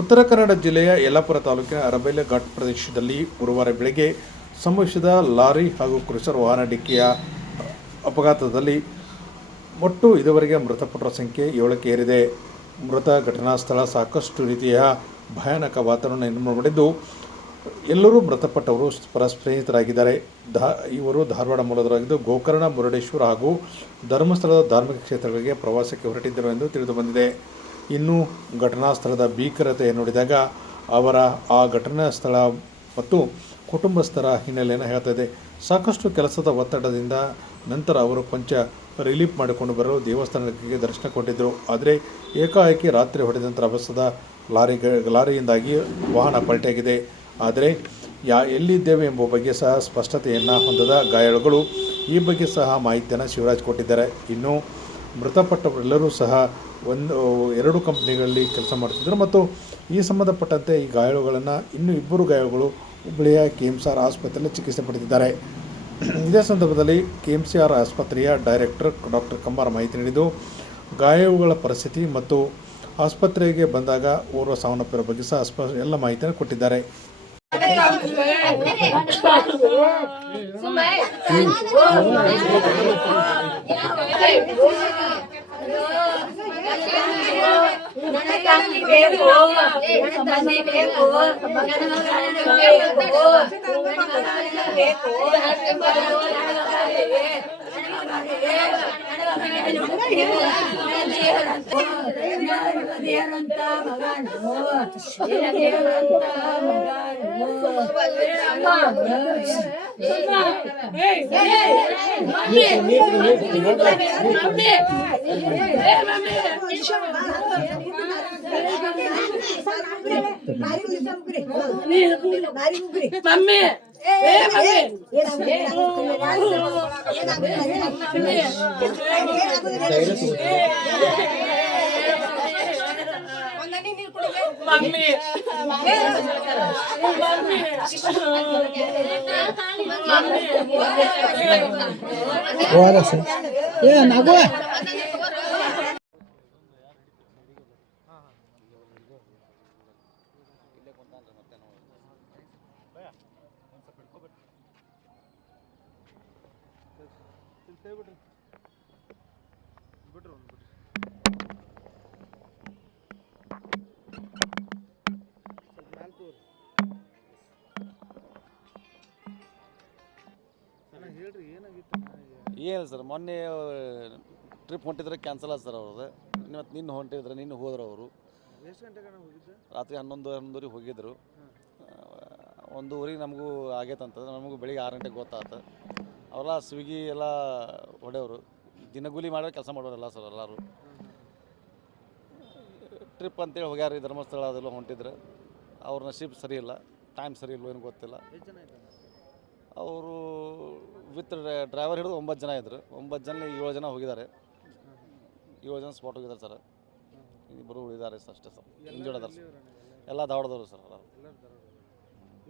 ಉತ್ತರ ಕನ್ನಡ ಜಿಲ್ಲೆಯ ಯಲ್ಲಾಪುರ ತಾಲೂಕಿನ ಅರಬೈಲೆ ಘಾಟ್ ಪ್ರದೇಶದಲ್ಲಿ ಗುರುವಾರ ಬೆಳಗ್ಗೆ ಸಂಭವಿಸಿದ ಲಾರಿ ಹಾಗೂ ಕ್ರೂಸರ್ ವಾಹನ ಡಿಕ್ಕಿಯ ಅಪಘಾತದಲ್ಲಿ ಒಟ್ಟು ಇದುವರೆಗೆ ಮೃತಪಟ್ಟರ ಸಂಖ್ಯೆ 7ಕ್ಕೆ ಏರಿದೆ. ಮೃತ ಘಟನಾ ಸ್ಥಳ ಸಾಕಷ್ಟು ರೀತಿಯ ಭಯಾನಕ ವಾತಾವರಣ ನಿರ್ಮಾಣ ಮಾಡಿದ್ದು, ಎಲ್ಲರೂ ಮೃತಪಟ್ಟವರು ಸ್ನೇಹಿತರಾಗಿದ್ದಾರೆ. ಇವರು ಧಾರವಾಡ ಮೂಲದವರಾಗಿದ್ದು, ಗೋಕರ್ಣ, ಮುರುಡೇಶ್ವರ ಹಾಗೂ ಧರ್ಮಸ್ಥಳದ ಧಾರ್ಮಿಕ ಕ್ಷೇತ್ರಗಳಿಗೆ ಪ್ರವಾಸಕ್ಕೆ ಹೊರಟಿದ್ದರು ಎಂದು ತಿಳಿದುಬಂದಿದೆ. ಇನ್ನು ಘಟನಾ ಸ್ಥಳದ ಭೀಕರತೆ ನೋಡಿದಾಗ ಅವರ ಆ ಘಟನಾ ಸ್ಥಳ ಮತ್ತು ಕುಟುಂಬಸ್ಥರ ಹಿನ್ನೆಲೆಯನ್ನು ಹೇಳ್ತಾಯಿದೆ. ಸಾಕಷ್ಟು ಕೆಲಸದ ಒತ್ತಡದಿಂದ ನಂತರ ಅವರು ಕೊಂಚ ರಿಲೀಫ್ ಮಾಡಿಕೊಂಡು ಬರಲು ದೇವಸ್ಥಾನಕ್ಕೆ ದರ್ಶನ ಕೊಟ್ಟಿದ್ದರು. ಆದರೆ ಏಕಾಏಕಿ ರಾತ್ರಿ ಹೊಡೆದಂಥ ರಭಸದ ಲಾರಿಯಿಂದಾಗಿ ವಾಹನ ಪಲ್ಟಿಯಾಗಿದೆ. ಆದರೆ ಎಲ್ಲಿದ್ದೇವೆ ಎಂಬ ಬಗ್ಗೆ ಸಹ ಸ್ಪಷ್ಟತೆಯನ್ನು ಹೊಂದದ ಗಾಯಾಳುಗಳು ಈ ಬಗ್ಗೆ ಸಹ ಮಾಹಿತಿಯನ್ನು ಶಿವರಾಜ್ ಕೊಟ್ಟಿದ್ದಾರೆ. ಇನ್ನು ಮೃತಪಟ್ಟವರೆಲ್ಲರೂ ಸಹ 2 ಕಂಪ್ನಿಗಳಲ್ಲಿ ಕೆಲಸ ಮಾಡ್ತಿದ್ದರು ಮತ್ತು ಈ ಸಂಬಂಧಪಟ್ಟಂತೆ ಈ ಗಾಯಾಳುಗಳನ್ನು ಇನ್ನೂ 2 ಗಾಯಾಳುಗಳು ಹುಬ್ಬಳ್ಳಿಯ KMCR ಆಸ್ಪತ್ರೆಯಲ್ಲಿ ಚಿಕಿತ್ಸೆ ಪಡೆದಿದ್ದಾರೆ. ಇದೇ ಸಂದರ್ಭದಲ್ಲಿ KMCR ಆಸ್ಪತ್ರೆಯ ಡೈರೆಕ್ಟರ್ ಡಾಕ್ಟರ್ ಕಮ್ಮಾರ ಮಾಹಿತಿ ನೀಡಿದ್ದು, ಗಾಯಾಳುಗಳ ಪರಿಸ್ಥಿತಿ ಮತ್ತು ಆಸ್ಪತ್ರೆಗೆ ಬಂದಾಗ ಓರ್ವ ಸಾವನ್ನಪ್ಪಿರುವ ಬಗ್ಗೆ ಸಹ ಎಲ್ಲ ಮಾಹಿತಿಯನ್ನು ಕೊಟ್ಟಿದ್ದಾರೆ. ಏನು ಸರ್, ಮೊನ್ನೆ ಟ್ರಿಪ್ ಹೊಂಟಿದ್ರೆ ಕ್ಯಾನ್ಸಲ್ ಆಯ್ತು ಸರ್ ಅವ್ರದ್ದು. ನಿನ್ನೆ ಹೊಂಟಿದ್ರೆ ನಿನ್ನೆ ಹೋದ್ರು ಅವರು. ಎಷ್ಟು ಗಂಟೆಗೆ ಹೋಗಿದ್ದೆ? ರಾತ್ರಿ 11-11:30 ಹೋಗಿದ್ರು. 1:00 ನಮಗೂ ಆಗೈತಂತಂದ್ರೆ ನಮಗೂ ಬೆಳಿಗ್ಗೆ 6 ಗಂಟೆಗೆ ಗೊತ್ತಾಯ್ತು. ಅವೆಲ್ಲ ಸ್ವಿಗ್ಗಿ ಎಲ್ಲ ಹೊಡೆಯವರು, ದಿನಗೂಲಿ ಮಾಡೋ ಕೆಲಸ ಮಾಡೋರಲ್ಲ ಸರ್ ಎಲ್ಲರೂ. ಟ್ರಿಪ್ ಅಂತೇಳಿ ಹೋಗ್ಯಾರ ಧರ್ಮಸ್ಥಳ ಅದೆಲ್ಲ ಹೊಂಟಿದ್ರೆ. ಅವ್ರ ನಶೀಬ್ ಸರಿ ಇಲ್ಲ, ಟೈಮ್ ಸರಿ ಇಲ್ವೋ ಏನು ಗೊತ್ತಿಲ್ಲ. ಅವರು ವಿತ್ ಡ್ರೈವರ್ ಹಿಡಿದು 9 ಜನ ಇದ್ದರು. 9 ಜನ 7 ಜನ ಹೋಗಿದ್ದಾರೆ. 7 ಜನ ಸ್ಪಾಟ್ ಹೋಗಿದ್ದಾರೆ ಸರ್. ಇಬ್ಬರು ಉಳಿದಾರೆ ಸರ್, ಅಷ್ಟೇ ಸರ್. ಇಂಜೋರ್ಡ್ ಅದಾರ ಸರ್. ಎಲ್ಲ ಧಾರವಾಡದವರು ಸರ್.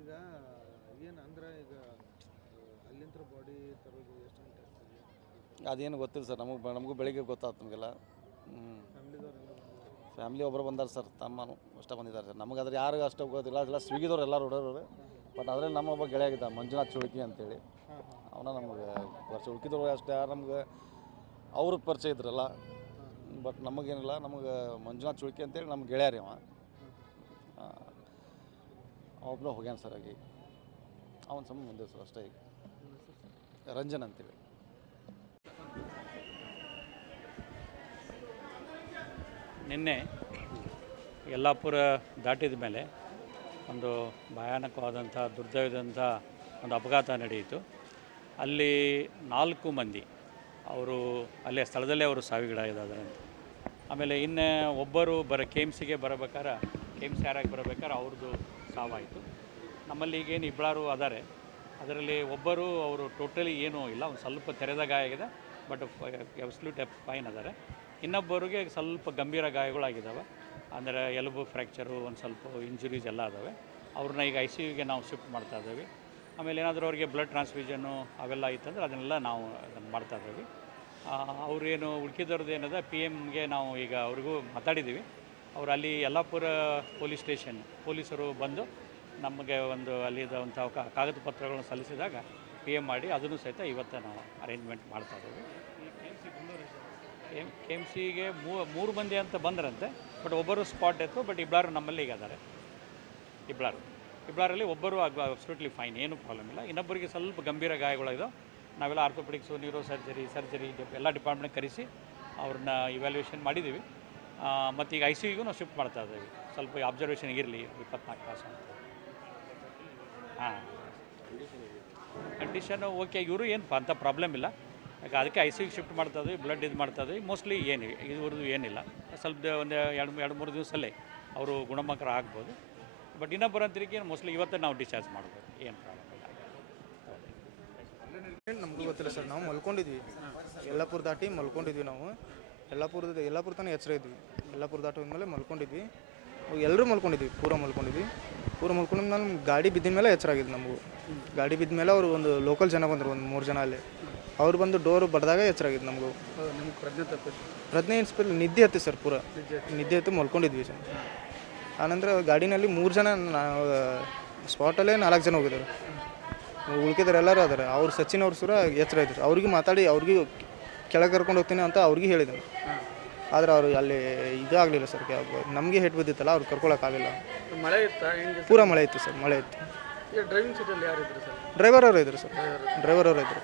ಈಗ ಏನು ಅಂದ್ರೆ ಈಗ ಅಲ್ಲಿಂದ ಬಾಡಿ ತರೋದು ಎಷ್ಟು ಗಂಟೆ ಆಗ್ತದೆ ಅದೇನು ಗೊತ್ತಿಲ್ಲ ಸರ್. ನಮಗೂ ಬೆಳಿಗ್ಗೆ ಗೊತ್ತಾಯ್ತು ನಮಗೆಲ್ಲ. ಫ್ಯಾಮಿಲಿ ಒಬ್ಬರು ಬಂದಾರೆ ಸರ್, ತಮ್ಮನು ಅಷ್ಟೇ ಬಂದಿದ್ದಾರೆ ಸರ್. ನಮಗೆ ಅದ್ರ ಯಾರಿಗೂ ಅಷ್ಟು ಗೊತ್ತಿಲ್ಲ. ಅದೆಲ್ಲ ಸ್ವಿಗ್ಗಿದವ್ರು ಎಲ್ಲರೂ ಹೊಡೋರು. ಬಟ್ ಅದರಲ್ಲಿ ನಮ್ಮೊಬ್ಬ ಗೆಳೆಯಾಗಿದ್ದ ಮಂಜುನಾಥ್ ಚುಳ್ಕಿ ಅಂತೇಳಿ, ಅವನ ನಮಗೆ ಪರಿಚಯ. ಉಳ್ಕಿದವ್ರು ಅಷ್ಟೇ ಯಾರು ನಮ್ಗೆ ಅವ್ರಿಗೆ ಪರಿಚಯ ಇದ್ರಲ್ಲ. ಬಟ್ ನಮಗೇನಿಲ್ಲ. ನಮಗೆ ಮಂಜುನಾಥ್ ಚುಳ್ಕಿ ಅಂತೇಳಿ ನಮ್ಮ ಗೆಳೆಯರಿ ಅವ. ಒಬ್ಬನು ಹೋಗ್ಯಾನ ಸರ್. ಆಗಿ ಅವನ ಸಂಬಂಧ ಬಂದಿದೆ ಸರ್ ಅಷ್ಟೇ. ಈಗ ರಂಜನ್ ಅಂತೇಳಿ. ನಿನ್ನೆ ಯಲ್ಲಾಪುರ ದಾಟಿದ ಮೇಲೆ ಒಂದು ಭಯಾನಕವಾದಂಥ ದುರ್ದೈವದಂಥ ಒಂದು ಅಪಘಾತ ನಡೆಯಿತು. ಅಲ್ಲಿ 4 ಮಂದಿ ಅವರು ಅಲ್ಲೇ ಸ್ಥಳದಲ್ಲೇ ಅವರು ಸಾವಿಗೀಡಾಗಿದ್ದಾರೆ ಅಂತ. ಆಮೇಲೆ ಇನ್ನು ಒಬ್ಬರು KMCಗೆ ಬರಬೇಕಾರೆ, KMCR ಬರಬೇಕಾದ್ರೆ ಅವ್ರದ್ದು ಸಾವಾಯಿತು. ನಮ್ಮಲ್ಲಿ ಈಗೇನು ಇಬ್ಬರು ಅದಾರೆ. ಅದರಲ್ಲಿ ಒಬ್ಬರು ಅವರು ಟೋಟಲಿ ಏನೂ ಇಲ್ಲ, ಒಂದು ಸ್ವಲ್ಪ ತೆರೆದ ಗಾಯ ಆಗಿದೆ. ಬಟ್ ಅಬ್ಸಲ್ಯೂಟ್ ಫೈನ್ ಅದಾರೆ. ಇನ್ನೊಬ್ಬರಿಗೆ ಸ್ವಲ್ಪ ಗಂಭೀರ ಗಾಯಗಳಾಗಿದ್ದಾವೆ. ಅಂದರೆ ಎಲುಬು ಫ್ರ್ಯಾಕ್ಚರು, ಒಂದು ಸ್ವಲ್ಪ ಇಂಜುರೀಸ್ ಎಲ್ಲ ಅದಾವೆ. ಅವ್ರನ್ನ ಈಗ ICUಗೆ ನಾವು ಶಿಫ್ಟ್ ಮಾಡ್ತಾ ಇದ್ದೀವಿ. ಆಮೇಲೆ ಏನಾದರೂ ಅವರಿಗೆ ಬ್ಲಡ್ ಟ್ರಾನ್ಸ್ಫ್ಯೂಷನ್ನು ಅವೆಲ್ಲ ಇತ್ತಂದ್ರೆ ಅದನ್ನೆಲ್ಲ ನಾವು ಅದನ್ನು ಮಾಡ್ತಾ ಇದ್ದೀವಿ. ಅವ್ರೇನು ಉಳ್ಕಿದವ್ರದ್ದು ಏನದ PMಗೆ ನಾವು ಈಗ ಅವ್ರಿಗೂ ಮಾತಾಡಿದ್ದೀವಿ. ಅವರು ಅಲ್ಲಿ ಯಲ್ಲಾಪುರ ಪೊಲೀಸ್ ಸ್ಟೇಷನ್ ಪೊಲೀಸರು ಬಂದು ನಮಗೆ ಒಂದು ಅಲ್ಲಿದ್ದಂಥ ಕಾಗದ ಪತ್ರಗಳನ್ನು ಸಲ್ಲಿಸಿದಾಗ ಪಿ ಎಮ್ ಮಾಡಿ ಅದನ್ನು ಸಹಿತ ಇವತ್ತು ನಾವು ಅರೇಂಜ್ಮೆಂಟ್ ಮಾಡ್ತಾ ಇದ್ದೀವಿ. ಕೆ ಎಮ್ ಸಿಗೆ ಮೂರು ಮಂದಿ ಅಂತ ಬಂದರಂತೆ, ಬಟ್ ಒಬ್ಬರು ಸ್ಪಾಟ್ ಡೆತ್ತು, ಬಟ್ ಇಬ್ಬರು ನಮ್ಮಲ್ಲಿ ಈಗ ಇದ್ದಾರೆ. ಇಬ್ಬರಲ್ಲಿ ಒಬ್ಬರು ಅಬ್ಸಲ್ಯೂಟ್ಲಿ ಫೈನ್, ಏನೂ ಪ್ರಾಬ್ಲಮ್ ಇಲ್ಲ. ಇನ್ನೊಬ್ಬರಿಗೆ ಸ್ವಲ್ಪ ಗಂಭೀರ ಗಾಯಗಳಿದಾವೆ. ನಾವೆಲ್ಲ ಆರ್ಥೋಪೆಡಿಕ್ಸು, ನ್ಯೂರೋ ಸರ್ಜರಿ ಎಲ್ಲ ಡಿಪಾರ್ಟ್ಮೆಂಟ್ ಕರೆಸಿ ಅವ್ರನ್ನ ಇವ್ಯಾಲ್ಯೂಯೇಷನ್ ಮಾಡಿದ್ದೀವಿ. ಮತ್ತು ಈಗ ಐ ಸಿ ಯುಗೂ ನಾವು ಶಿಫ್ಟ್ ಮಾಡ್ತಾ ಇದ್ದೀವಿ, ಸ್ವಲ್ಪ ಅಬ್ಸರ್ವೇಷನ್ ಇರಲಿ 24 ತಾಸು ಅಂತ. ಹಾಂ, ಕಂಡೀಷನು ಓಕೆ, ಇವರು ಏನು ಅಂಥ ಪ್ರಾಬ್ಲಮ್ ಇಲ್ಲ. ಈಗ ಅದಕ್ಕೆ ಐ ಸಿ ಯುಗೆ ಶಿಫ್ಟ್ ಮಾಡ್ತಾ ಇದ್ವಿ, ಬ್ಲಡ್ ಇದು ಮಾಡ್ತಾ ಇದ್ವಿ. ಮೋಸ್ಟ್ಲಿ ಇವ್ರದ್ದು ಏನಿಲ್ಲ, ಸ್ವಲ್ಪ ಒಂದು 2-3 ದಿವಸಲ್ಲೇ ಅವರು ಗುಣಮುಖರ ಆಗ್ಬೋದು. ಬಟ್ ಇನ್ನೊಬ್ಬರ ಅಂತರಿಗೆ ಮೋಸ್ಟ್ಲಿ ಇವತ್ತು ನಾವು ಡಿಸ್ಚಾರ್ಜ್ ಮಾಡ್ಬೋದು, ಏನು ಪ್ರಾಬ್ಲಮ್ ಇಲ್ಲ. ನಮಗೂ ಗೊತ್ತಿಲ್ಲ ಸರ್, ನಾವು ಮಲ್ಕೊಂಡಿದ್ವಿ, ಯಲ್ಲಾಪುರ ದಾಟಿ ಮಲ್ಕೊಂಡಿದ್ವಿ. ನಾವು ಯಲ್ಲಾಪುರ ತನಕ ಎಚ್ಚರ ಇದ್ವಿ. ಯಲ್ಲಾಪುರ ದಾಟಿ ಹೋದ್ಮೇಲೆ ಮಲ್ಕೊಂಡಿದ್ವಿ, ಎಲ್ಲರೂ ಮಲ್ಕೊಂಡಿದ್ವಿ, ಪೂರ ಮಲ್ಕೊಂಡಿದ್ಮೇಲೆ ನಾನು ಗಾಡಿ ಬಿದ್ದ ಮೇಲೆ ಎಚ್ಚರ ಆಗಿದ್ದು. ನಮಗೂ ಗಾಡಿ ಬಿದ್ದ ಮೇಲೆ ಅವರು ಒಂದು ಲೋಕಲ್ ಜನ ಬಂದರು, ಒಂದು 3 ಜನ ಅಲ್ಲಿ. ಅವ್ರು ಬಂದು ಡೋರ್ ಬಡ್ದಾಗ ಎಚ್ಚರ ಆಗಿದ್ದು ನಮಗೂ. ಪ್ರಜ್ಞೆ ಇನ್ಸ್ಪಿಲ್ ನಿದ್ದೆ ಹತ್ತಿ ಸರ್, ಪೂರ ನಿದ್ದೆ ಹತ್ತಿ ಮಲ್ಕೊಂಡಿದ್ವಿ ಸರ್. ಆನಂತರ ಗಾಡಿನಲ್ಲಿ 3 ಜನ, ಸ್ಪಾಟಲ್ಲೇ 4 ಜನ ಹೋಗಿದ್ದಾರೆ. ಉಳ್ಕಿದ್ದಾರೆ ಎಲ್ಲರೂ ಅದಾರೆ. ಅವ್ರು ಸಚಿನ್ ಅವ್ರು ಸುರ ಎಚ್ಚರ ಇದ್ರು. ಅವ್ರಿಗೆ ಮಾತಾಡಿ ಅವ್ರಿಗೆ ಕೆಳಗೆ ಕರ್ಕೊಂಡು ಹೋಗ್ತೀನಿ ಅಂತ ಅವ್ರಿಗೆ ಹೇಳಿದ್ರು. ಆದರೆ ಅವರು ಅಲ್ಲಿ ಇದಾಗಲಿಲ್ಲ ಸರ್, ನಮಗೆ ಹೇಟ್ ಬಿದ್ದಿತ್ತಲ್ಲ, ಅವ್ರು ಕರ್ಕೊಳಕ್ಕಾಗಲಿಲ್ಲ. ಮಳೆ ಇತ್ತಾ? ಪೂರ ಮಳೆ ಇತ್ತು ಸರ್, ಮಳೆ ಇತ್ತು. ಡ್ರೈವಿಂಗ್ ಸೀಟಲ್ಲಿ ಯಾರು ಇದ್ರು ಸರ್? ಡ್ರೈವರ್ ಅವರು ಇದ್ರು ಸರ್, ಡ್ರೈವರ್ ಅವರು ಇದ್ರು,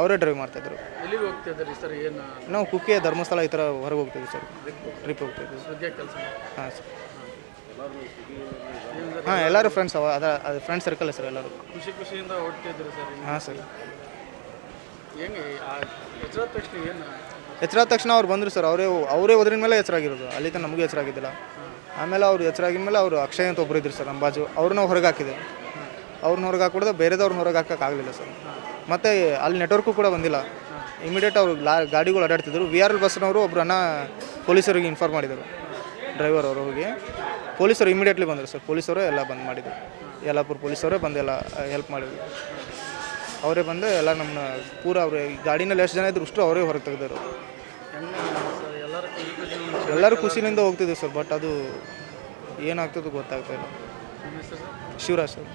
ಅವರೇ ಡ್ರೈವ್ ಮಾಡ್ತಾಯಿದ್ರು. ಎಲ್ಲಿಗೆ ಹೋಗ್ತಿದ್ದೀರಿ ಸರ್? ಏನು ನಾವು ಕುಕ್ಕೆ, ಧರ್ಮಸ್ಥಳ ಈ ಥರ ಹೊರಗೆ ಹೋಗ್ತಿದ್ವಿ ಸರ್, ಟ್ರಿಪ್ ಹೋಗ್ತಿದ್ವಿ. ಸುದ್ದಿಯ ಕೆಲಸ? ಹಾಂ ಸರ್, ಹಾಂ, ಎಲ್ಲರೂ ಫ್ರೆಂಡ್ಸ್, ಅದು ಫ್ರೆಂಡ್ ಸರ್ಕಲ್ ಸರ್, ಎಲ್ಲರೂ ಖುಷಿಯಿಂದ ಓಡ್ತಿದ್ದೀರಿ ಸರ್? ಹಾಂ ಸರ್. ಹೆಂಗೆ ಎಚ್ಚರಾದ ತಕ್ಷಣ ಏನು? ಎಚ್ಚರಾದ ತಕ್ಷಣ ಅವ್ರು ಬಂದರು ಸರ್, ಅವರೇ ಹೋದ್ರಿನ ಮೇಲೆ ಎಚ್ಚರಾಗಿರೋದು. ಅಲ್ಲಿ ತನಕ ನಮಗೂ ಎಚ್ಚರಾಗಿದ್ದಿಲ್ಲ. ಆಮೇಲೆ ಅವ್ರು ಎಚ್ಚರಾಗಿದ ಮೇಲೆ ಅವರು ಅಕ್ಷಯ್ ಅಂತ ಒಬ್ಬರು ಇದ್ರು ಸರ್ ನಮ್ಮ ಬಾಜು, ಅವ್ರನ್ನ ಹೊರಗೆ ಹಾಕಿದೆ. ಅವ್ರನ್ನ ಹೊರಗೆ ಹಾಕಿಬಿಡ್ದೆ, ಬೇರೆದವ್ರನ್ನ ಹೊರಗೆ ಹಾಕೋಕ್ಕಾಗಲಿಲ್ಲ ಸರ್. ಮತ್ತು ಅಲ್ಲಿ ನೆಟ್ವರ್ಕು ಕೂಡ ಬಂದಿಲ್ಲ. ಇಮಿಡಿಯೇಟ್ ಅವರು ಗಾಡಿಗಳು ಅಡ್ಡಾಡ್ತಿದ್ರು. VRL ಬಸ್ನವರು ಒಬ್ಬರು ಅಣ್ಣ ಪೊಲೀಸರಿಗೆ ಇನ್ಫಾರ್ಮ್ ಮಾಡಿದರು, ಡ್ರೈವರ್ ಅವರು ಹೋಗಿ. ಪೊಲೀಸರು ಇಮಿಡಿಯೇಟ್ಲಿ ಬಂದರು ಸರ್, ಪೊಲೀಸರು ಎಲ್ಲ ಬಂದು ಮಾಡಿದರು. ಯಲ್ಲಾಪುರ ಪೊಲೀಸವರೇ ಬಂದು ಎಲ್ಲ ಹೆಲ್ಪ್ ಮಾಡಿದ್ರು. ಅವರೇ ಬಂದು ಎಲ್ಲ ನಮ್ಮನ್ನ ಪೂರ ಅವ್ರು ಗಾಡಿನಲ್ಲಿ ಎಷ್ಟು ಜನ ಇದ್ರು ಅಷ್ಟು ಅವರೇ ಹೊರಗೆ ತೆಗೆದರು. ಎಲ್ಲರೂ ಖುಷಿಯಿಂದ ಹೋಗ್ತಿದ್ವಿ ಸರ್, ಬಟ್ ಅದು ಏನಾಗ್ತದೆ ಗೊತ್ತಾಗ್ತಾಯಿಲ್ಲ. ಶಿವರಾಜ್ ಸರ್.